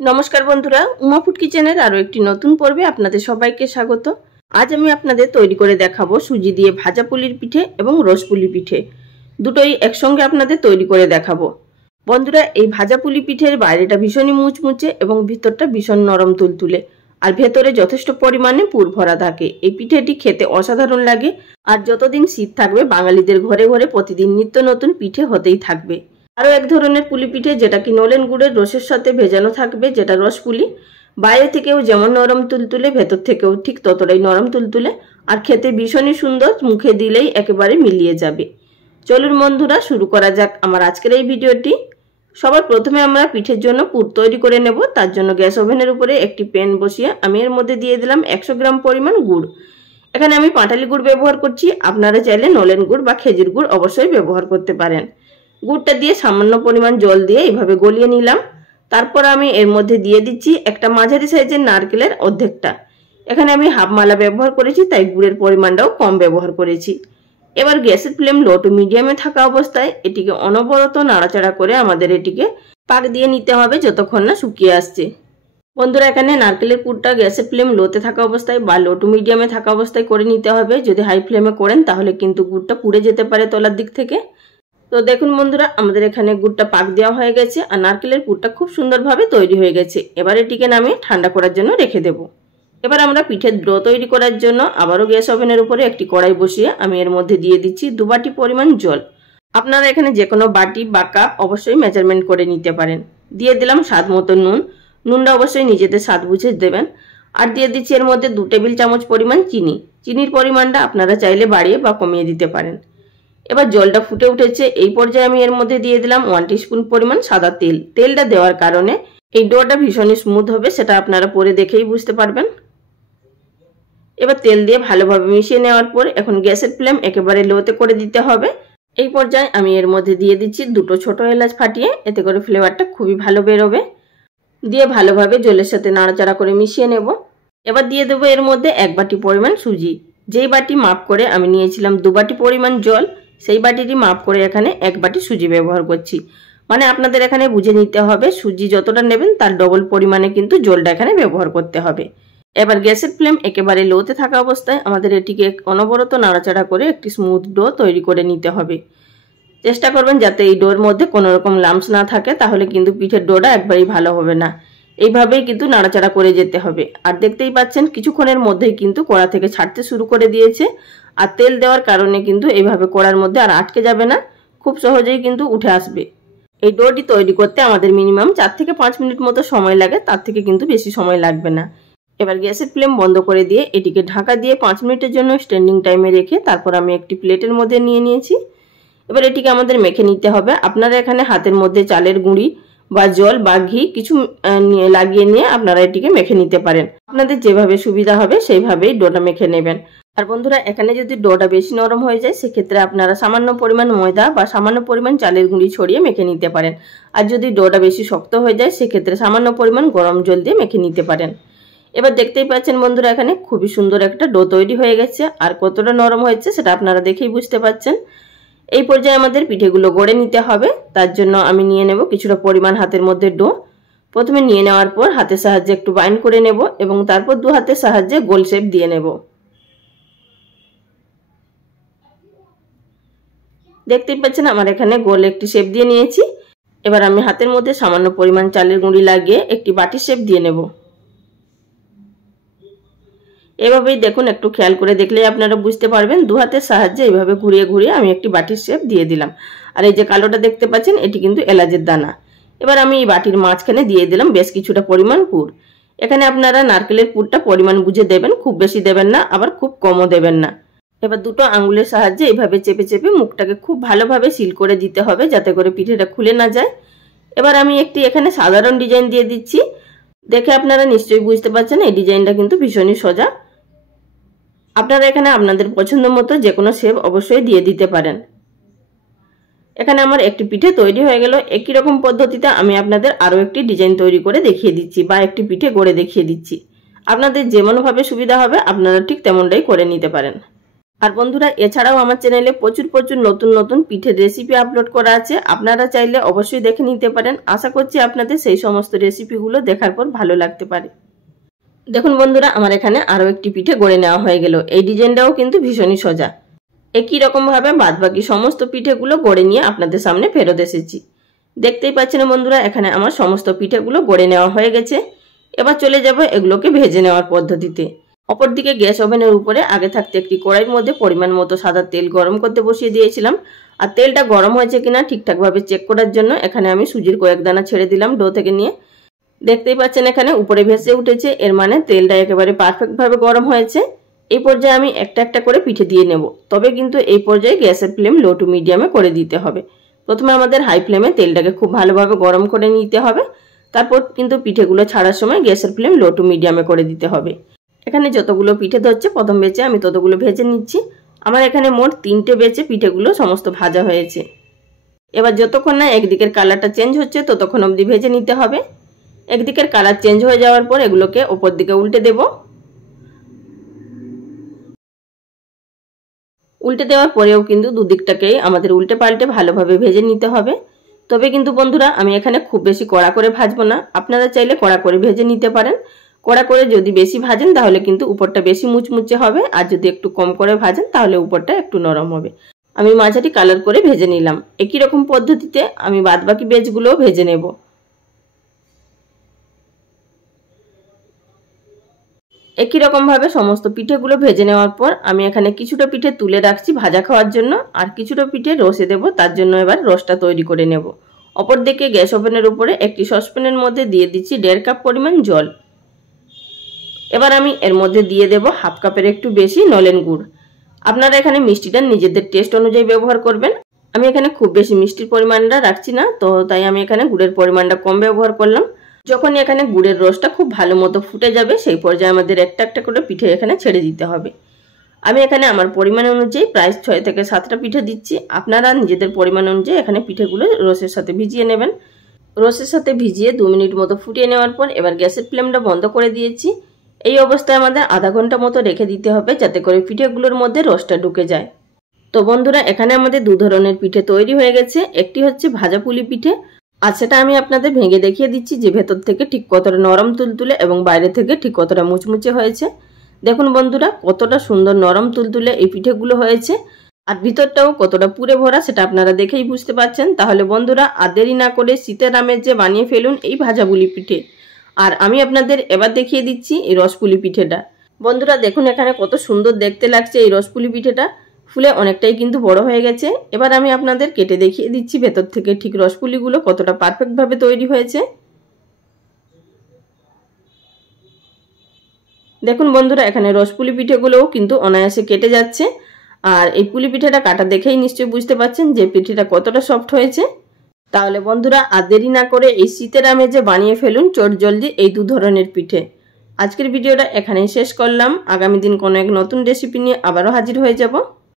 নমস্কার বন্ধুরা, উমা ফুড কিচেনের আরো একটি নতুন পর্বে আপনাদের সবাইকে স্বাগত। আজ আমি আপনাদের তৈরি করে দেখাবো সুজি দিয়ে ভাজা পুলির পিঠে এবং রস পুলি পিঠে। দুটোই একসঙ্গে আপনাদের তৈরি করে দেখাবো। বন্ধুরা, এই ভাজা পুলি পিঠের বাইরেটা ভীষণই মুচমুচে এবং ভিতরটা ভীষণ নরম তুলতুলে, আর ভেতরে যথেষ্ট পরিমাণে পুর ভরা থাকে। এই পিঠেটি খেতে অসাধারণ লাগে, আর যতদিন শীত থাকবে বাঙালিদের ঘরে ঘরে প্রতিদিন নিত্য নতুন পিঠে হতেই থাকবে। আরও এক ধরনের পুলি পিঠে, যেটা কি নলেন গুড়ের রসের সাথে ভেজানো থাকবে, যেটা রস পুলি। বাইরে থেকেও যেমন নরম তুলতুলে, ভেতর থেকেও ঠিক ততটাই নরম তুলতুলে, আর খেতে ভীষণই সুন্দর, মুখে দিলেই একেবারে মিলিয়ে যাবে। চলুন বন্ধুরা, শুরু করা যাক আমার আজকের এই ভিডিওটি। সবার প্রথমে আমরা পিঠের জন্য পুর তৈরি করে নেব। তার জন্য গ্যাস ওভেনের উপরে একটি প্যান বসিয়ে আমি এর মধ্যে দিয়ে দিলাম 100 গ্রাম পরিমাণ গুড়। এখানে আমি পাটালি গুড় ব্যবহার করছি, আপনারা চাইলে নলেন গুড় বা খেজুর গুড় অবশ্যই ব্যবহার করতে পারেন। গুড়টা দিয়ে সামান্য পরিমাণ জল দিয়ে এইভাবে গলিয়ে নিলাম। তারপর আমি এর মধ্যে দিয়ে দিচ্ছি একটা মাঝারি সাইজের নারকেলের অর্ধেকটা। এখানে আমি হাফ মালা ব্যবহার করেছি, তাই গুড়ের পরিমাণটাও কম ব্যবহার করেছি। এবার গ্যাসের ফ্লেম লো টু মিডিয়ামে থাকা অবস্থায় এটিকে অনবরত নাড়াচাড়া করে আমাদের এটিকে পাক দিয়ে নিতে হবে যতক্ষণ না শুকিয়ে আসছে। বন্ধুরা, এখানে নারকেলের পুরটা গ্যাসের ফ্লেম লোতে থাকা অবস্থায় বা লো টু মিডিয়ামে থাকা অবস্থায় করে নিতে হবে। যদি হাই ফ্লেমে করেন তাহলে কিন্তু গুড়টা পুড়ে যেতে পারে তলার দিক থেকে। তো দেখুন বন্ধুরা, আমাদের এখানে গুড়টা পাক দেওয়া হয়ে গেছে আর নারকেলের পুরটা খুব সুন্দরভাবে তৈরি হয়ে গেছে। এবার এটিকে নামিয়ে ঠান্ডা করার জন্য রেখে দেব। এবার আমরা পিঠের ডো তৈরি করার জন্য আবারও গ্যাস ওভেনের উপরে একটি কড়াই বসিয়ে আমি এর মধ্যে দিয়ে দিচ্ছি 2 বাটি পরিমাণ জল। আপনারা এখানে যে কোনো বাটি বা কাপ অবশ্যই মেজারমেন্ট করে নিতে পারেন। দিয়ে দিলাম স্বাদ মতো নুন। নুনটা অবশ্যই নিজেদের স্বাদ বুঝে দেবেন। আর দিয়ে দিচ্ছি এর মধ্যে 2 টেবিল চামচ পরিমাণ চিনি। চিনির পরিমাণটা আপনারা চাইলে বাড়িয়ে বা কমিয়ে দিতে পারেন। এবার জলটা ফুটে উঠেছে, এই পর্যায়ে আমি এর মধ্যে দিয়ে দিলাম 1 টিস্পুন পরিমাণ সাদা তেল। তেলটা দেওয়ার কারণে এই ডোটা ভীষণই স্মুথ হবে, সেটা আপনারা পরে দেখেই বুঝতে পারবেন। এবার তেল দিয়ে ভালোভাবে মিশিয়ে নেওয়ার পর এখন গ্যাসের ফ্লেম একেবারে লোতে করে দিতে হবে। এই পর্যায়ে আমি এর মধ্যে দিয়ে দিচ্ছি 2টো ছোট এলাচ ফাটিয়ে, এতে করে ফ্লেভারটা খুবই ভালো বেরোবে। দিয়ে ভালোভাবে জলের সাথে নাড়াচাড়া করে মিশিয়ে নেব। এবার দিয়ে দেবো এর মধ্যে 1 বাটি পরিমাণ সুজি। যেই বাটি মাপ করে আমি নিয়েছিলাম 2 বাটি পরিমাণ জল, সেই বাটিটি মাপ করে এখানে 1 বাটি সুজি ব্যবহার করছি। মানে আপনাদের এখানে বুঝে নিতে হবে, সুজি যতটা নেবেন তার ডবল পরিমাণে কিন্তু জলটা এখানে ব্যবহার করতে হবে। এবার গ্যাসের ফ্লেম একেবারে লোতে থাকা অবস্থায় আমাদের এটিকে অনবরত নাড়াচাড়া করে একটি স্মুথ ডো তৈরি করে নিতে হবে। চেষ্টা করবেন যাতে এই ডোর মধ্যে কোনো রকম লাম্পস না থাকে, তাহলে কিন্তু পিঠের ডোটা একবারই ভালো হবে না। এইভাবেই কিন্তু নাড়াচাড়া করে যেতে হবে। আর দেখতেই পাচ্ছেন কিছুক্ষণের মধ্যেই কিন্তু কড়া থেকে ছাড়তে শুরু করে দিয়েছে। আর তেল দেওয়ার কারণে কিন্তু এইভাবে কড়ার মধ্যে আর আটকে যাবে না, খুব সহজেই কিন্তু উঠে আসবে। এই ডোটি তৈরি করতে আমাদের মিনিমাম 4 থেকে 5 মিনিট মতো সময় লাগে, তার থেকে কিন্তু বেশি সময় লাগবে না। এবার গ্যাসের ফ্লেম বন্ধ করে দিয়ে এটিকে ঢাকা দিয়ে 5 মিনিটের জন্য স্ট্যান্ডিং টাইমে রেখে তারপর আমি একটি প্লেটের মধ্যে নিয়ে নিয়েছি। এবার এটিকে আমাদের মেখে নিতে হবে। আপনারা এখানে হাতের মধ্যে চালের গুঁড়ি বা জল বা ঘি কিছু লাগিয়ে নিয়ে আপনারা এটিকে মেখে নিতে পারেন। আপনাদের যেভাবে সুবিধা হবে সেইভাবেই ডোটা মেখে নেবেন। আর বন্ধুরা, এখানে যদি ডোটা বেশি নরম হয়ে যায় সেক্ষেত্রে আপনারা সামান্য পরিমাণ ময়দা বা সামান্য পরিমাণ চালের গুঁড়ি ছড়িয়ে মেখে নিতে পারেন। আর যদি ডোটা বেশি শক্ত হয়ে যায় সেক্ষেত্রে সামান্য পরিমাণ গরম জল দিয়ে মেখে নিতে পারেন। এবার দেখতেই পাচ্ছেন বন্ধুরা, এখানে খুবই সুন্দর একটা ডো তৈরি হয়ে গেছে। আর কতটা নরম হয়েছে সেটা আপনারা দেখেই বুঝতে পাচ্ছেন। এই পর্যায়ে আমাদের পিঠেগুলো গড়ে নিতে হবে। তার জন্য আমি নিয়ে নেব কিছুটা পরিমাণ হাতের মধ্যে ডো। প্রথমে নিয়ে নেওয়ার পর হাতের সাহায্যে একটু বাইন্ড করে নেব এবং তারপর 2 হাতের সাহায্যে গোল শেপ দিয়ে নেব। দেখতেই পাচ্ছেন আমার এখানে গোল একটি শেপ দিয়ে নিয়েছি। এবার আমি হাতের মধ্যে সামান্য পরিমাণ চালের গুঁড়ি লাগিয়ে একটি বাটির শেপ দিয়ে নেব। এভাবেই দেখুন, একটু খেয়াল করে দেখলেই আপনারা বুঝতে পারবেন। 2 হাতের সাহায্যে এইভাবে ঘুরিয়ে ঘুরিয়ে আমি একটি বাটির শেপ দিয়ে দিলাম। আর এই যে কালোটা দেখতে পাচ্ছেন এটি কিন্তু এলাচের দানা। এবার আমি এই বাটির মাঝখানে দিয়ে দিলাম বেশ কিছুটা পরিমাণ পুর। এখানে আপনারা নারকেলের পুরটা পরিমাণ বুঝে দেবেন, খুব বেশি দেবেন না আবার খুব কমও দেবেন না। এবার 2টো আঙ্গুলের সাহায্যে এইভাবে চেপে চেপে মুখটাকে খুব ভালোভাবে সিল করে দিতে হবে যাতে করে পিঠেটা খুলে না যায়। এবার আমি একটি এখানে সাধারণ ডিজাইন দিয়ে দিচ্ছি। দেখে আপনারা নিশ্চয়ই বুঝতে পারছেন এই ডিজাইনটা কিন্তু ভীষণই সোজা। আপনারা এখানে আপনাদের পছন্দ মতো যে কোনো শেপ অবশ্যই দিয়ে দিতে পারেন। এখানে আমার একটি পিঠে তৈরি হয়ে গেল। একই রকম পদ্ধতিতে আমি আপনাদের আরও একটি ডিজাইন তৈরি করে দেখিয়ে দিচ্ছি বা একটি পিঠে গড়ে দেখিয়ে দিচ্ছি। আপনাদের যেমনভাবে সুবিধা হবে আপনারা ঠিক তেমনটাই করে নিতে পারেন। আর বন্ধুরা এছাড়াও আমার চ্যানেলে প্রচুর নতুন নতুন পিঠের রেসিপি আপলোড করা আছে, আপনারা চাইলে অবশ্যই দেখে নিতে পারেন। আশা করছি আপনাদের সেই সমস্ত রেসিপিগুলো দেখার পর ভালো লাগতে পারে। দেখুন বন্ধুরা, আমার এখানে আরও একটি পিঠে গড়ে নেওয়া হয়ে গেল। এই ডিজাইনটাও কিন্তু ভীষণই সোজা। একই রকমভাবে বাদবাকি সমস্ত পিঠেগুলো গড়ে নিয়ে আপনাদের সামনে ফেরত এসেছি। দেখতেই পাচ্ছেন বন্ধুরা, এখানে আমার সমস্ত পিঠেগুলো গড়ে নেওয়া হয়ে গেছে। এবার চলে যাব এগুলোকে ভেজে নেওয়ার পদ্ধতিতে। অপরদিকে গ্যাস ওভেনের উপরে আগে থাকতে একটি কড়াইয়ের মধ্যে পরিমাণ মতো সাদা তেল গরম করতে বসিয়ে দিয়েছিলাম। আর তেলটা গরম হয়েছে কিনা ঠিকঠাকভাবে চেক করার জন্য এখানে আমি সুজির কয়েক দানা ছেড়ে দিলাম ডো থেকে নিয়ে। দেখতেই পাচ্ছেন এখানে উপরে ভেসে উঠেছে, এর মানে তেলটা একেবারে পারফেক্টভাবে গরম হয়েছে। এই পর্যায়ে আমি একটা একটা করে পিঠে দিয়ে নেব। তবে কিন্তু এই পর্যায়ে গ্যাসের ফ্লেম লো টু মিডিয়ামে করে দিতে হবে। প্রথমে আমাদের হাই ফ্লেমে তেলটাকে খুব ভালোভাবে গরম করে নিতে হবে, তারপর কিন্তু পিঠেগুলো ছাড়ার সময় গ্যাসের ফ্লেম লো টু মিডিয়ামে করে দিতে হবে। এখানে যতগুলো পিঠে ধরছে প্রথম বেচে আমি ততগুলো ভেজে নিচ্ছি। আমার এখানে মোট 3টে বেচে পিঠেগুলো সমস্ত ভাজা হয়েছে। এবার যতক্ষণ না একদিকের কালারটা চেঞ্জ হচ্ছে ততক্ষণ অবধি ভেজে নিতে হবে। একদিকের কালার চেঞ্জ হয়ে যাওয়ার পর এগুলোকে ওপর দিকে উল্টে দেব। উল্টে দেওয়ার পরেও কিন্তু দুদিকটাকেই আমাদের উল্টে পাল্টে ভালোভাবে ভেজে নিতে হবে। তবে কিন্তু বন্ধুরা আমি এখানে খুব বেশি কড়া করে ভাজবো না, আপনারা চাইলে কড়া করে ভেজে নিতে পারেন। কড়া করে যদি বেশি ভাজেন তাহলে কিন্তু উপরটা বেশি মুচমুচে হবে, আর যদি একটু কম করে ভাজেন তাহলে উপরটা একটু নরম হবে। আমি মাঝারি কালার করে ভেজে নিলাম। একই রকম পদ্ধতিতে আমি বাদবাকি বেচগুলোও ভেজে নেব। একই রকমভাবে সমস্ত পিঠেগুলো ভেজে নেওয়ার পর আমি এখানে কিছুটা পিঠে তুলে রাখছি ভাজা খাওয়ার জন্য, আর কিছুটা পিঠে রসে দেব। তার জন্য এবার রসটা তৈরি করে নেব। অপরদিকে গ্যাস ওভেনের উপরে একটি সসপ্যানের মধ্যে দিয়ে দিচ্ছি 1.5 কাপ পরিমাণ জল। এবার আমি এর মধ্যে দিয়ে দেব হাফ কাপের একটু বেশি নলেন গুড়। আপনারা এখানে মিষ্টিটা নিজেদের টেস্ট অনুযায়ী ব্যবহার করবেন। আমি এখানে খুব বেশি মিষ্টির পরিমাণটা রাখছি না, তো তাই আমি এখানে গুড়ের পরিমাণটা কম ব্যবহার করলাম। যখন এখানে গুড়ের রসটা খুব ভালো মতো ফুটে যাবে সেই পর্যায়ে আমাদের একটা একটা করে পিঠে এখানে ছেড়ে দিতে হবে। আমি এখানে আমার পরিমাণ অনুযায়ী প্রায় 6 থেকে 7টা পিঠে দিচ্ছি। আপনারা নিজেদের পরিমাণ অনুযায়ী এখানে পিঠেগুলো রসের সাথে ভিজিয়ে নেবেন। রসের সাথে ভিজিয়ে 2 মিনিট মতো ফুটিয়ে নেওয়ার পর এবার গ্যাসের ফ্লেমটা বন্ধ করে দিয়েছি। এই অবস্থায় আমাদের আধা ঘন্টা মতো রেখে দিতে হবে যাতে করে পিঠেগুলোর মধ্যে রসটা ঢুকে যায়। তো বন্ধুরা, এখানে আমাদের 2 ধরনের পিঠে তৈরি হয়ে গেছে। একটি হচ্ছে ভাজা পুলি পিঠে, আর সেটা আমি আপনাদের ভেঙে দেখিয়ে দিচ্ছি যে ভেতর থেকে ঠিক কতটা নরম তুলতুলে এবং বাইরে থেকে ঠিক কতটা মুচমুচে হয়েছে। দেখুন বন্ধুরা, কতটা সুন্দর নরম তুলতুলে এই পিঠেগুলো হয়েছে, আর ভিতরটাও কতটা পুরে ভরা সেটা আপনারা দেখেই বুঝতে পারছেন। তাহলে বন্ধুরা, আর দেরি না করে শীতের আমেজে বানিয়ে ফেলুন এই ভাজা পুলি পিঠে। আর আমি আপনাদের এবার দেখিয়ে দিচ্ছি এই রসপুলি পিঠেটা। বন্ধুরা দেখুন এখানে কত সুন্দর দেখতে লাগছে এই রসপুলি পিঠেটা, ফুলে অনেকটাই কিন্তু বড় হয়ে গেছে। এবার আমি আপনাদের কেটে দেখিয়ে দিচ্ছি ভেতর থেকে ঠিক রসপুলিগুলো কতটা পারফেক্টভাবে তৈরি হয়েছে। দেখুন বন্ধুরা, এখানে রসপুলি পিঠেগুলোও কিন্তু অনায়াসে কেটে যাচ্ছে। আর এই পুলি পিঠেটা কাটা দেখেই নিশ্চয়ই বুঝতে পারছেন যে পিঠেটা কতটা সফট হয়েছে। তাহলে বন্ধুরা, আর দেরি না করে এই শীতের আমেজে বানিয়ে ফেলুন চটজলদি এই 2 ধরনের পিঠে। আজকের ভিডিওটা এখানেই শেষ করলাম। আগামী দিন কোনো এক নতুন রেসিপি নিয়ে আবারও হাজির হয়ে যাব।